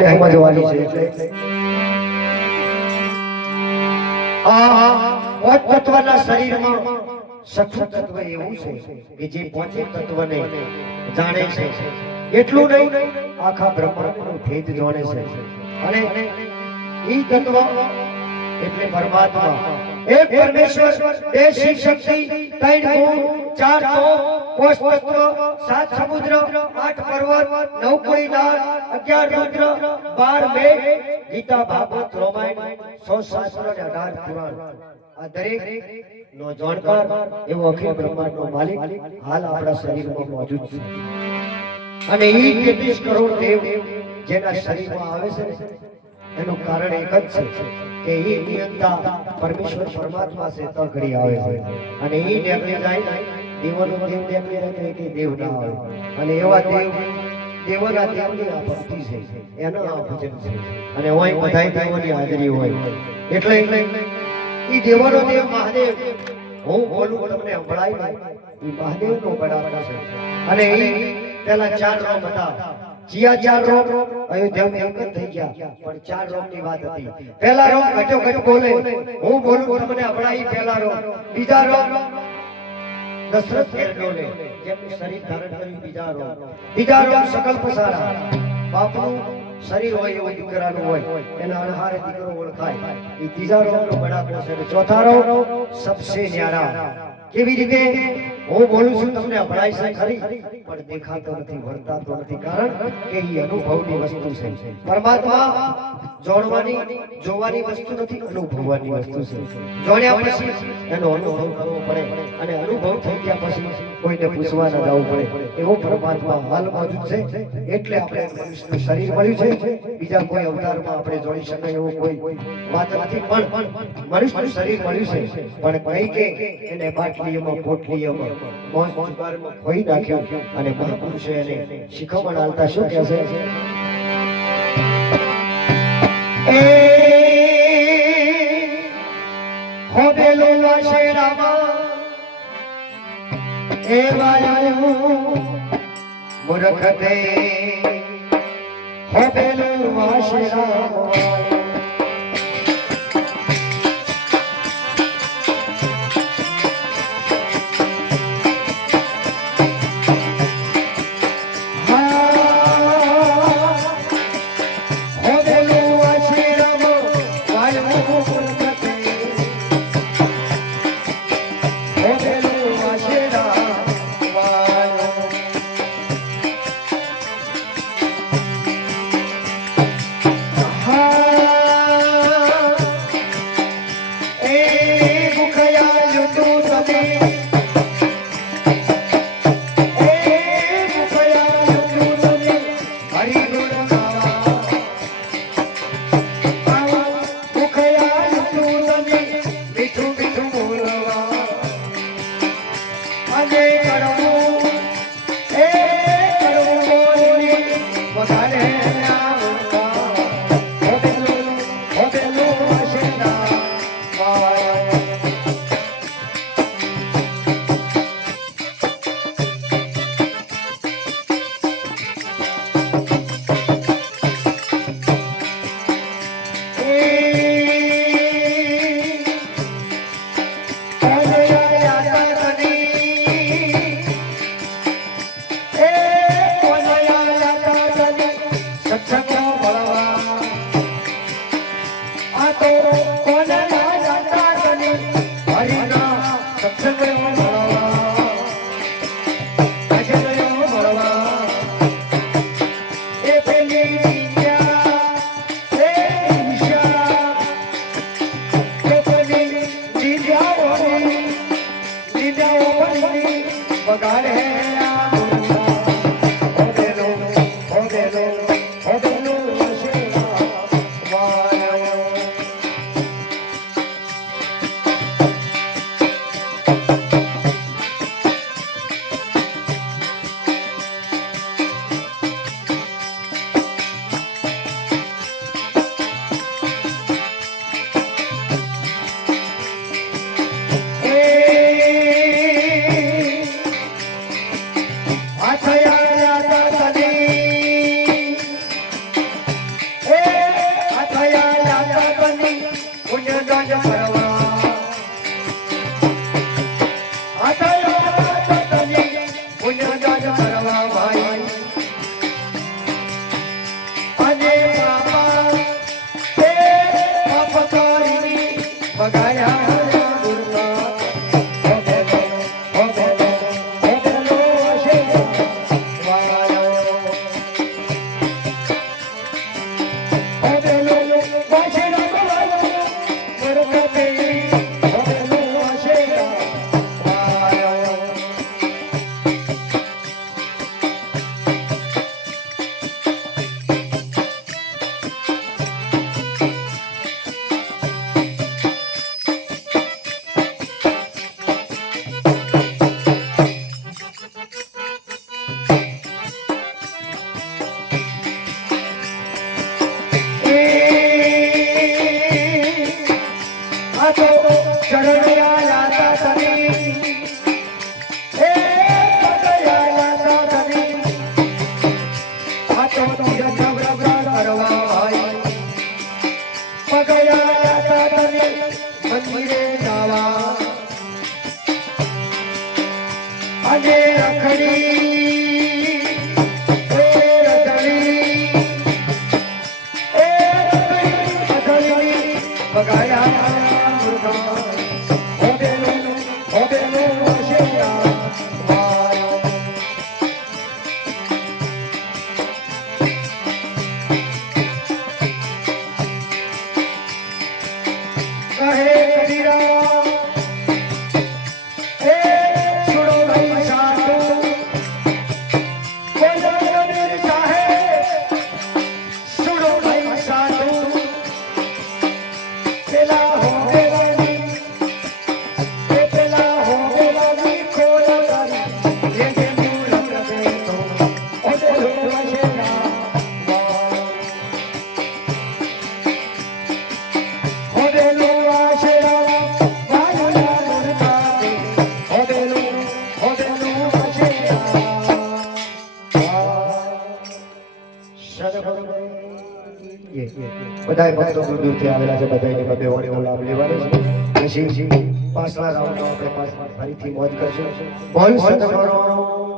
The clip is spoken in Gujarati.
સમજવાની છે. આ પાંચ તત્વના શરીરમાં સખુ તત્વ એવું છે કે જે પાંચે તત્વને જાણે છે. એટલું નહીં, આખા બ્રહ્માંડનો ભેદ જાણે છે. અને ઈ તત્વ એટલે પરમાત્મા. એક પરમેશ્વર, બે શિવ શક્તિ, ત્રણ ગુણ, ચાર તો પોષ તત્વ, સાત સમુદ્ર, આઠ પર્વત, નવ કોઈનાર અગિયાર રુદ્ર બાર મેઘ, ગીતા, ભાગવત, રામાયણ સો શાસ્ત્ર અને અઢાર પુરાણ. આ દરેક નો જાણકાર એવો અખિલ બ્રહ્માંડનો માલિક હાલ આપણા શરીરમાં મોજૂદ છે. અને ઈ તેત્રીસ કરોડ દેવ જેના શરીરમાં આવે છે એનું કારણ એક જ છે કે ઈ નિયંતા પરમેશ્વર પરમાત્મા છે તો ઘડી આવે છે. અને ઈ નીકળી જાય, દેવોનો દેવ નીકળી જાય કે દેવ ના આવે. અને એવા દેવ દેવોના દેવની આ ભક્તિ છે. એનો આ ભજન છે. અને હોય બધાય દેવોની હાજરી હોય. એટલે ઈ દેવોનો દેવ મહાદેવ. હું બોલું તમને સંભળાય ને ઈ મહાદેવનો બડાકો છે. અને ઈ પેલા ચાર રોમ હતા. જીયા ચાર રોમ અયોધ્યામાં એક જ થઈ ગયા. પણ ચાર રોમની વાત હતી. પેલા રોમ ઘટો ઘટ બોલે. હું બોલું તમને ઈ પેલા રોમ. બીજા રોમ દશરથ ફેર ડોલે જેમનું શરીર ધારણ કર્યું બીજા રોગ. બીજા રોગ સકલ સારા બાપનું શરીર હોય એવો દીકરાનું હોય, એના અનહારે દીકરો ઓળખાય. એ ત્રીજા રોગનો બડાકો છે. ચોથા રોગ, સબસે ન્યારા. કેવી રીતે? હું બોલું છું તમને અભળાય છે ખરી, પણ દેખાતો નથી, વર્તાતો નથી. કારણ કે એ અનુભવની વસ્તુ છે. પરમાત્મા જોડવાની જોવાની વસ્તુ નથી, અનુભવવાની વસ્તુ છે. જોડ્યા પછી એનો અનુભવ કરવો પડે અને અનુભવ થઈ ગયા પછી કોઈને પૂછવા ન જવું પડે એવો પરમાત્મા હાલ મોજૂદ છે. એટલે આપણે મનુષ્યનું શરીર મળ્યું છે. બીજા કોઈ અવતારમાં આપણે જોડી શકાય એવું કોઈ વાત નથી પણ મનુષ્યનું શરીર મળ્યું છે. પણ કઈ કે એને બાટલીઓમાં, પોટલીઓમાં, મોજ જુગારમાં ખોઈ નાખ્યું અને મહાપુરુષે એને શીખવણ આલતા શું કહે છે? એ હોદેલો વાશેરામાં એ વાયો મૂર્ખ દે હોદેલો વાશ મીઠું આજે કરવું बगाड़ है પકડ્યા હતા તમે મંદિરે જવા અને રખડી રખડી એ રખડી રખડી બધા ભક્તો દૂર દૂરથી આવેલા છે બધાને બબે વળી ઓલા લેવાનો છે. પાંચમા રાઉન્ડ આપણે ફરીથી મોજ કરશું. બોલ સદગુરુ